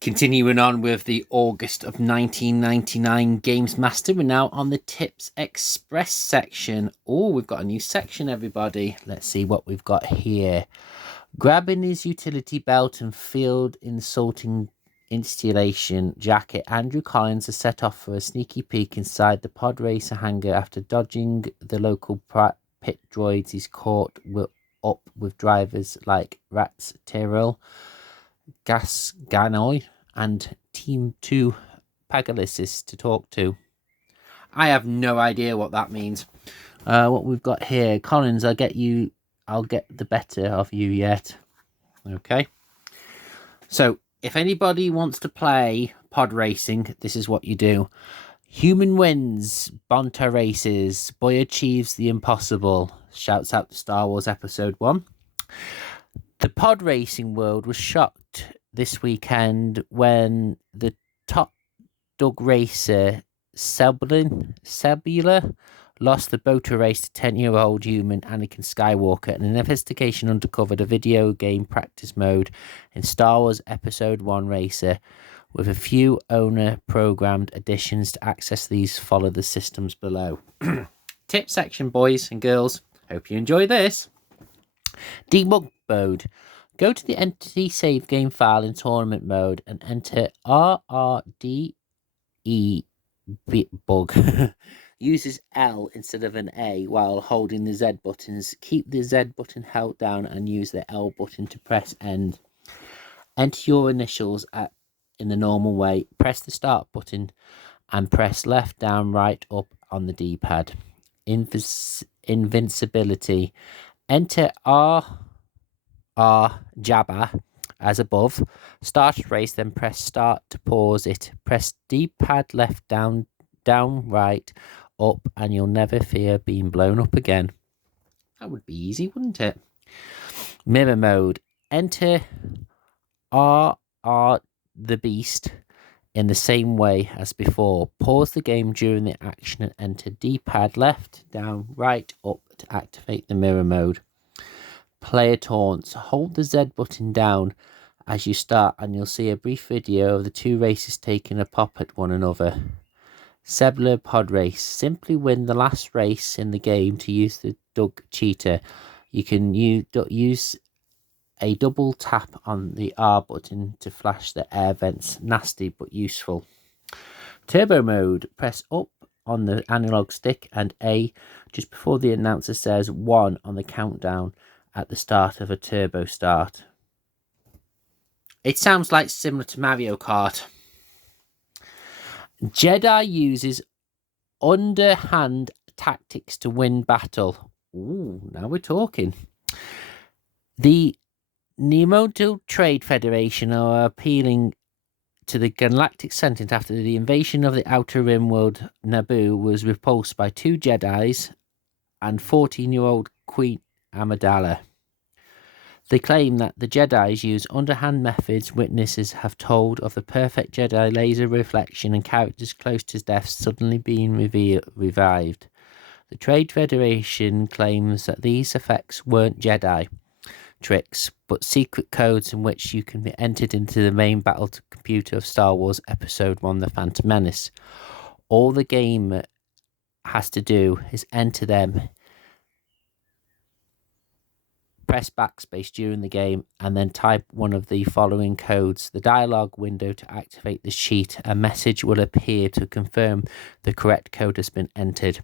Continuing on with the August of 1999 Gamesmaster, we're now on the Tips Express section. Oh, we've got a new section, everybody. Let's see what we've got here. Grabbing his utility belt and field insulting installation jacket, Andrew Collins has set off for a sneaky peek inside the pod racer hangar after dodging the local pit droids. He's caught up with drivers like Rats Tyrrell, Gas Ganoy, and Team 2 Pagalisis to talk to. I have no idea what that means. What we've got here, Collins, I'll get the better of you yet. Okay. So, if anybody wants to play pod racing, this is what you do. Human wins, Bonta races, boy achieves the impossible, shouts out to Star Wars Episode 1. The pod racing world was shocked this weekend when the top dog racer Sebula lost the boater race to 10-year-old human Anakin Skywalker, and an investigation uncovered a video game practice mode in Star Wars Episode 1 Racer. With a few owner-programmed additions to access these, follow the systems below. Tip section, boys and girls. Hope you enjoy this. Debug mode. Go to the entity save game file in tournament mode and enter RRDE bug. Uses L instead of an A while holding the Z buttons. Keep the Z button held down and use the L button to press end. Enter your initials in the normal way. Press the start button and press left, down, right, up on the D-pad. Invincibility. Enter R Jabba as above. Start a race, then press start to pause it. Press D-pad left, down, right, up, and you'll never fear being blown up again. That would be easy, wouldn't it? Mirror mode. Enter R the Beast in the same way as before. Pause the game during the action and enter D-pad left, down, right, up to activate the mirror mode. Player taunts. Hold the Z button down as you start and you'll see a brief video of the two racers taking a pop at one another. Sebula pod race. Simply win the last race in the game to use the Doug cheater. You can use a double tap on the R button to flash the air vents. Nasty but useful. Turbo mode. Press up on the analog stick and A just before the announcer says 1 on the countdown at the start of a turbo start. It sounds like similar to Mario Kart. Jedi uses underhand tactics to win battle. Ooh, now we're talking. The Nemoto Trade Federation are appealing to the Galactic Senate after the invasion of the Outer Rim world Naboo was repulsed by 2 Jedis and 14-year-old Queen Amidala. They claim that the Jedis use underhand methods. Witnesses have told of the perfect Jedi laser reflection and characters close to death suddenly being revived. The Trade Federation claims that these effects weren't Jedi tricks, but secret codes in which you can be entered into the main battle computer of Star Wars Episode 1 The Phantom Menace. All the game has to do is enter them, press backspace during the game, and then type one of the following codes. The dialog window to activate the cheat. A message will appear to confirm the correct code has been entered.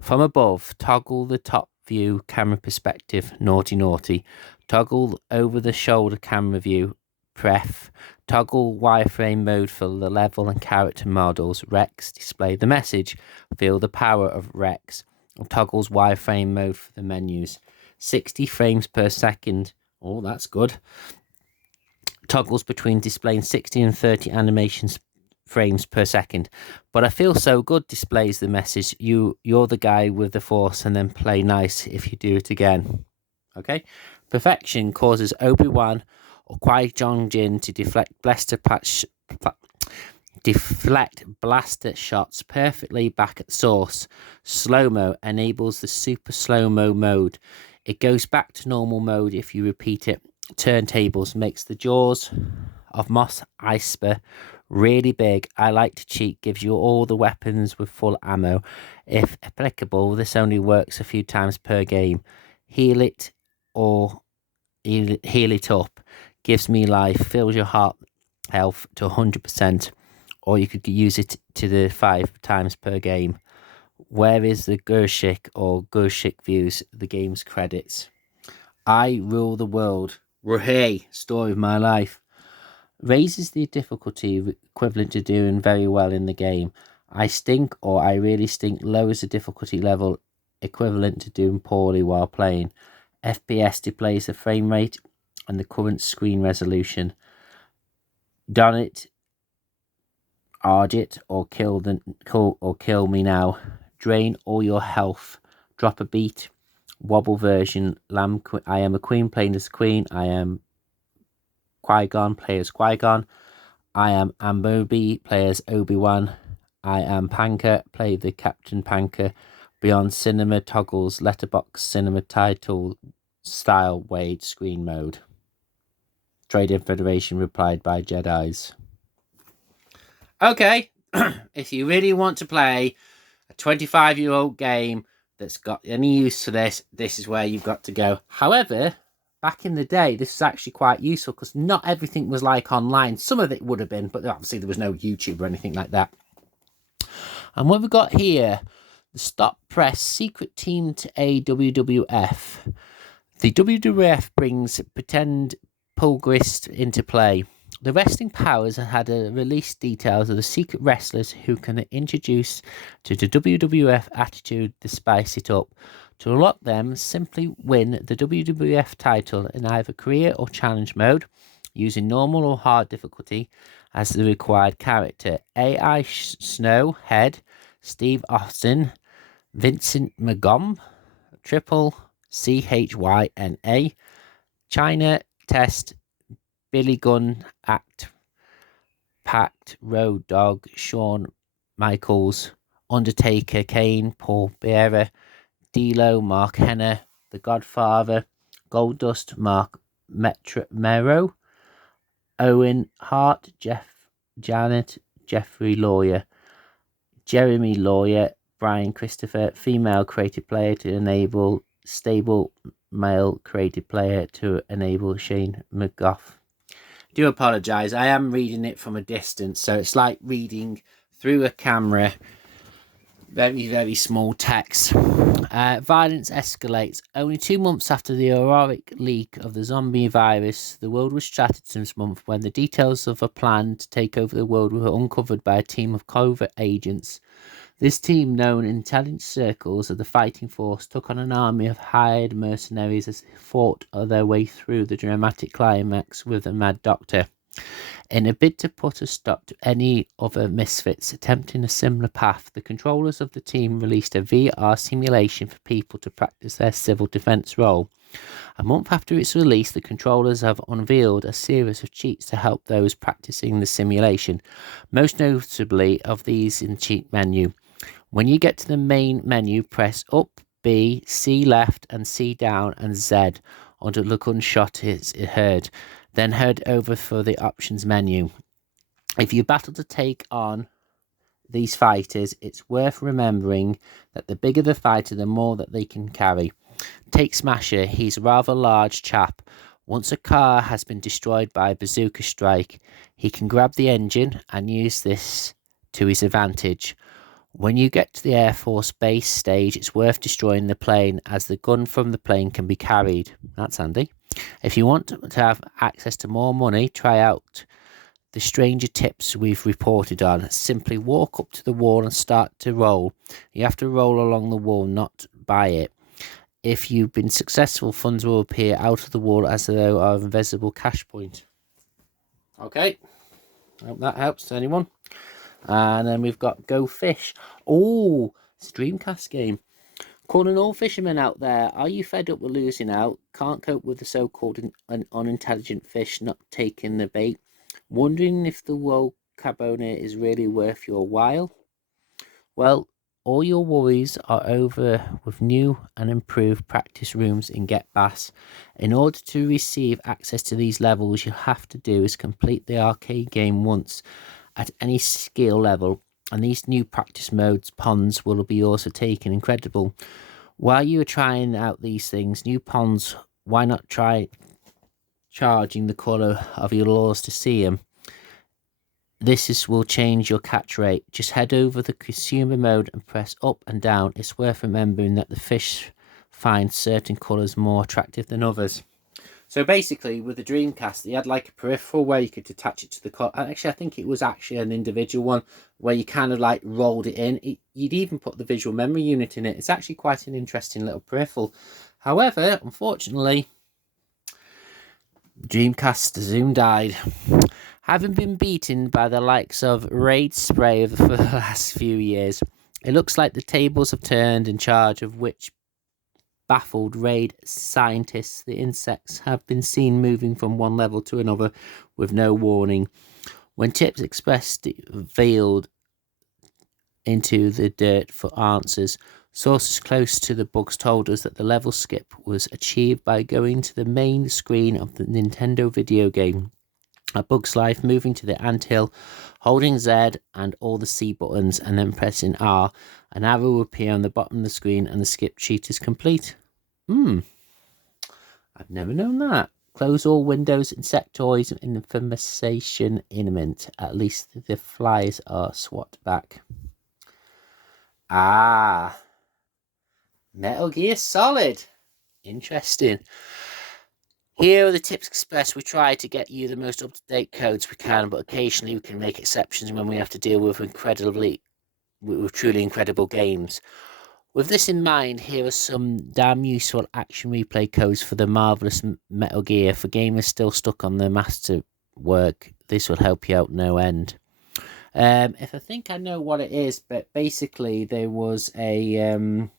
From above, toggle the top view camera perspective, naughty. Toggle over the shoulder camera view, pref. Toggle wireframe mode for the level and character models. Rex, display the message. Feel the power of Rex. Toggles wireframe mode for the menus. 60 frames per second. Oh, that's good. Toggles between displaying 60 and 30 animations frames per second. But I feel so good displays the message. You're the guy with the force, and then play nice if you do it again. Okay. Perfection causes Obi-Wan or Qui-Gon Jinn to deflect blaster shots perfectly back at source. Slow-mo enables the super slow-mo mode. It goes back to normal mode if you repeat it. Turntables makes the jaws of Moss Iceper. Really big. I like to cheat. Gives you all the weapons with full ammo. If applicable, this only works a few times per game. Heal it or heal it up. Gives me life. Fills your heart health to 100%. Or you could use it to the 5 times per game. Where is the Gershik or Gershik views the game's credits? I rule the world. Hey, story of my life. Raises the difficulty equivalent to doing very well in the game. I stink or I really stink lowers the difficulty level equivalent to doing poorly while playing. FPS displays the frame rate and the current screen resolution. Done it, Argit, or kill me now. Drain all your health. Drop a beat. Wobble version. I am a queen playing as queen. I am Qui-Gon, play as Qui-Gon. I am Ambobi, play as Obi-Wan. I am Panker, play the Captain Panker. Beyond Cinema toggles letterbox cinema title style Wade screen mode. Trading Federation replied by Jedis. Okay, if you really want to play a 25-year-old game that's got any use for this, this is where you've got to go. However, back in the day, this was actually quite useful because not everything was like online. Some of it would have been, but obviously there was no YouTube or anything like that. And what we've got here, the Stop Press Secret Team to AWWF. The WWF brings pretend Pulgrist into play. The wrestling powers had released details of the secret wrestlers who can introduce to the WWF attitude to spice it up. To unlock them, simply win the WWF title in either career or challenge mode, using normal or hard difficulty as the required character. AI Snow, Head, Steve Austin, Vincent McGom, Triple CHYNA, China Test, Billy Gunn, Pact, Road Dog, Shawn Michaels, Undertaker, Kane, Paul Bearer, D'Lo, Mark Henner, The Godfather, Goldust, Mark Mero, Owen Hart, Janet, Jeffrey Lawyer, Jeremy Lawyer, Brian Christopher, female creative player to enable stable male creative player to enable Shane McGough. Do apologise, I am reading it from a distance, so it's like reading through a camera. Very, very small text. Violence escalates. Only 2 months after the horrific leak of the zombie virus, the world was shattered this month when the details of a plan to take over the world were uncovered by a team of covert agents. This team, known in intelligence circles as the Fighting Force, took on an army of hired mercenaries as they fought their way through the dramatic climax with a mad doctor. In a bid to put a stop to any other misfits attempting a similar path, the controllers of the team released a VR simulation for people to practice their civil defense role. A month after its release, the controllers have unveiled a series of cheats to help those practicing the simulation, most notably of these in cheat menu. When you get to the main menu, press up, B, C left, and C down, and Z until the gunshot is heard. Then head over for the options menu. If you battle to take on these fighters, it's worth remembering that the bigger the fighter, the more that they can carry. Take Smasher, he's a rather large chap. Once a car has been destroyed by a bazooka strike, he can grab the engine and use this to his advantage. When you get to the Air Force Base stage, it's worth destroying the plane as the gun from the plane can be carried. That's handy. If you want to have access to more money, try out the stranger tips we've reported on. Simply walk up to the wall and start to roll. You have to roll along the wall, not by it. If you've been successful, funds will appear out of the wall as though are an invisible cash point. Okay, I hope that helps to anyone. And then we've got Go Fish. Oh, it's a Dreamcast game. Calling all fishermen out there, are you fed up with losing out? Can't cope with the so-called unintelligent fish not taking the bait? Wondering if the World Cabona is really worth your while? Well, all your worries are over with new and improved practice rooms in Get Bass. In order to receive access to these levels, you'll have to do is complete the arcade game once at any skill level, and these new practice modes ponds will be also taken. Incredible. While you are trying out these things, new ponds, why not try charging the colour of your lures to see them? Will change your catch rate. Just head over the consumer mode and press up and down. It's worth remembering that the fish find certain colours more attractive than others. So basically, with the Dreamcast, you had like a peripheral where you could attach it to the colour. Actually, I think it was actually an individual one where you kind of like rolled it in. You'd even put the visual memory unit in it. It's actually quite an interesting little peripheral. However, unfortunately, Dreamcast Zoom died. Having been beaten by the likes of Raid Spray for the last few years, it looks like the tables have turned, in charge of which baffled Raid scientists. The insects have been seen moving from one level to another with no warning. When Tips Express veiled into the dirt for answers, sources close to the bugs told us that the level skip was achieved by going to the main screen of the Nintendo video game. A Bug's Life, moving to the anthill, holding Z and all the C buttons, and then pressing R. An arrow will appear on the bottom of the screen, and the skip sheet is complete. I've never known that. Close all windows, insectoids, and information imminent. At least the flies are swat back. Metal Gear Solid. Interesting. Here at the Tips Express, we try to get you the most up-to-date codes we can, but occasionally we can make exceptions when we have to deal with truly incredible games. With this in mind, here are some damn useful action replay codes for the marvellous Metal Gear. For gamers still stuck on the masterwork, this will help you out no end. If I think I know what it is, but basically there was a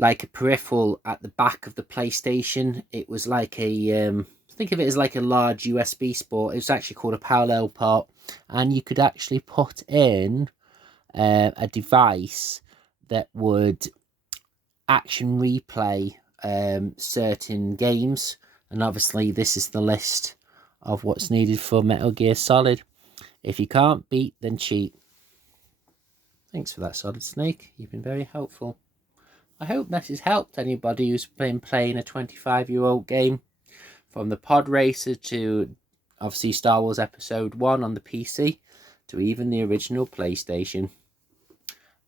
like a peripheral at the back of the PlayStation. It was like a think of it as like a large USB port. It was actually called a parallel port, and you could actually put in a device that would action replay certain games. And obviously this is the list of what's needed for Metal Gear Solid. If you can't beat, then cheat. Thanks for that, Solid Snake. You've been very helpful. I hope this has helped anybody who's been playing a 25-year-old game, from the Pod Racer to obviously Star Wars Episode 1 on the PC to even the original PlayStation.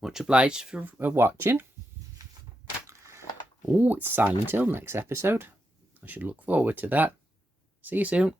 Much obliged for watching. Oh, it's Silent Hill next episode. I should look forward to that. See you soon.